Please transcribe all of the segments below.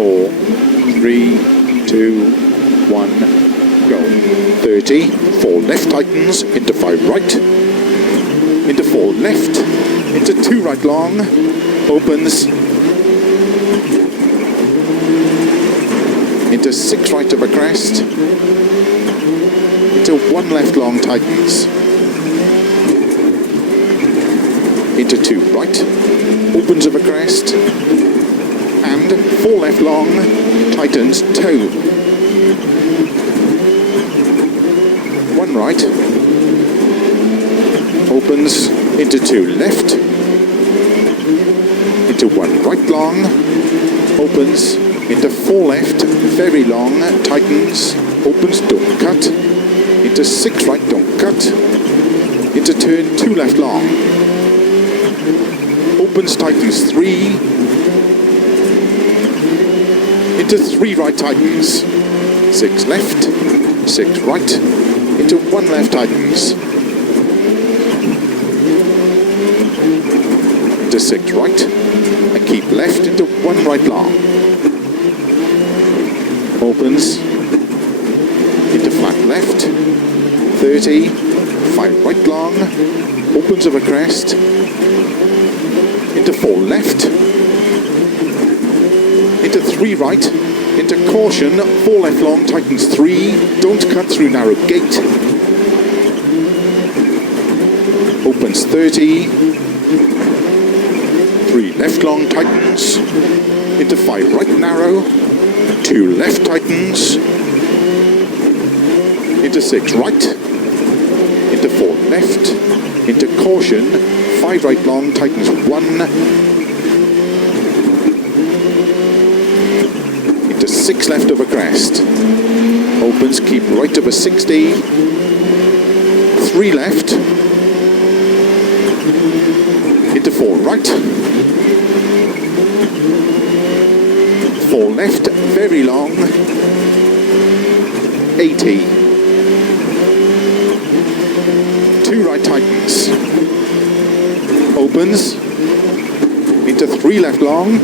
4, 3, 2, 1, go. 30, 4 left tightens, into 5 right, into 4 left, into 2 right long, opens, into 6 right of a crest, into 1 left long tightens, into 2 right, opens of a crest, and 4 left long, tightens, toe. 1 right, opens, into 2 left, into 1 right long, opens, into 4 left, very long, tightens, opens, don't cut, into 6 right, don't cut, into turn 2 left long, opens, tightens, 3, into 3 right, tightens, 6 left, 6 right, into 1 left, tightens, into 6 right, and keep left, into 1 right long, opens, into flat left, 30, 5 right long, opens of a crest, into 4 left, into 3 right, into caution, 4 left long, tightens 3, don't cut through narrow gate, opens 30, 3 left long, tightens, into 5 right narrow, 2 left tightens, into 6 right, into 4 left, into caution, 5 right long, tightens 1, into 6 left of a crest, opens, keep right of a 60, 3 left, into 4 right, 4 left, very long, 80, 2 right tightens, opens, into 3 left long,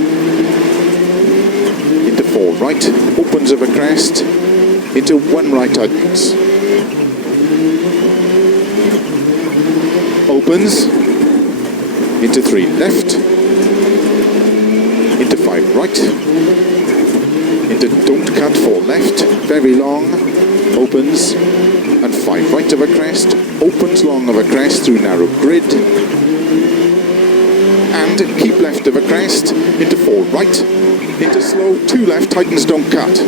into 4 right, opens of a crest, into 1 right tightens, opens, into 3 left, into 5 right, into don't cut 4 left, very long, opens, and 5 right of a crest, opens long of a crest through narrow grid, and keep left of a crest, into 4 right, into slow, 2 left, tightens, don't cut,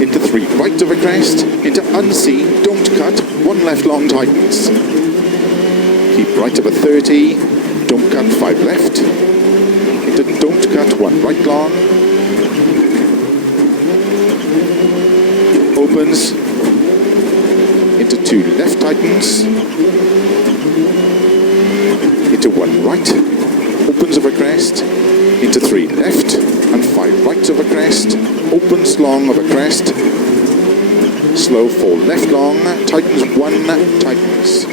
into 3 right of a crest, into unseen, don't cut, 1 left long, tightens, keep right of a 30, don't cut 5 left, into don't cut 1 right long, opens, into 2 left tightens, into 1 right, opens of a crest, into 3 left, and 5 right of a crest, opens long of a crest, slow 4 left long, tightens 1, tightens,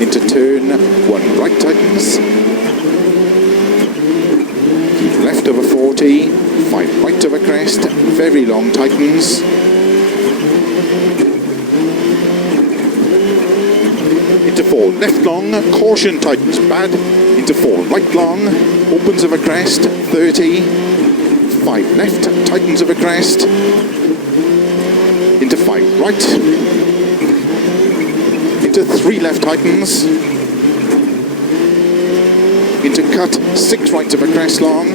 into turn 1 right tightens, keep left of a 40, 5 right of a crest, very long tightens, into 4 left long, caution, tightens bad, into 4 right long, opens of a crest, 30, 5 left, tightens of a crest, into 5 right, into 3 left tightens, into cut 6 right of a crest long,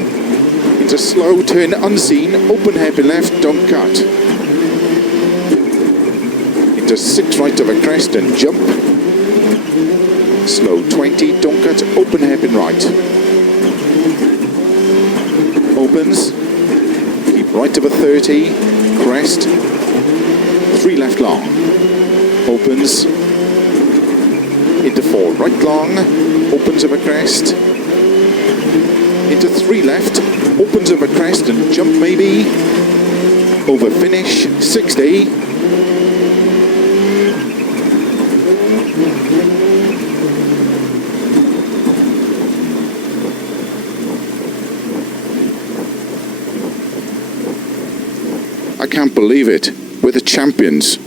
into slow turn unseen, open hairpin left, don't cut, into 6 right of a crest and jump, slow 20, don't cut, open hairpin right, opens, keep right of a 30, crest, 3 left long, opens, into 4 right long, opens of a crest, into 3 left, opens of a crest and jump maybe, over finish, 60, can't believe it. We're the champions.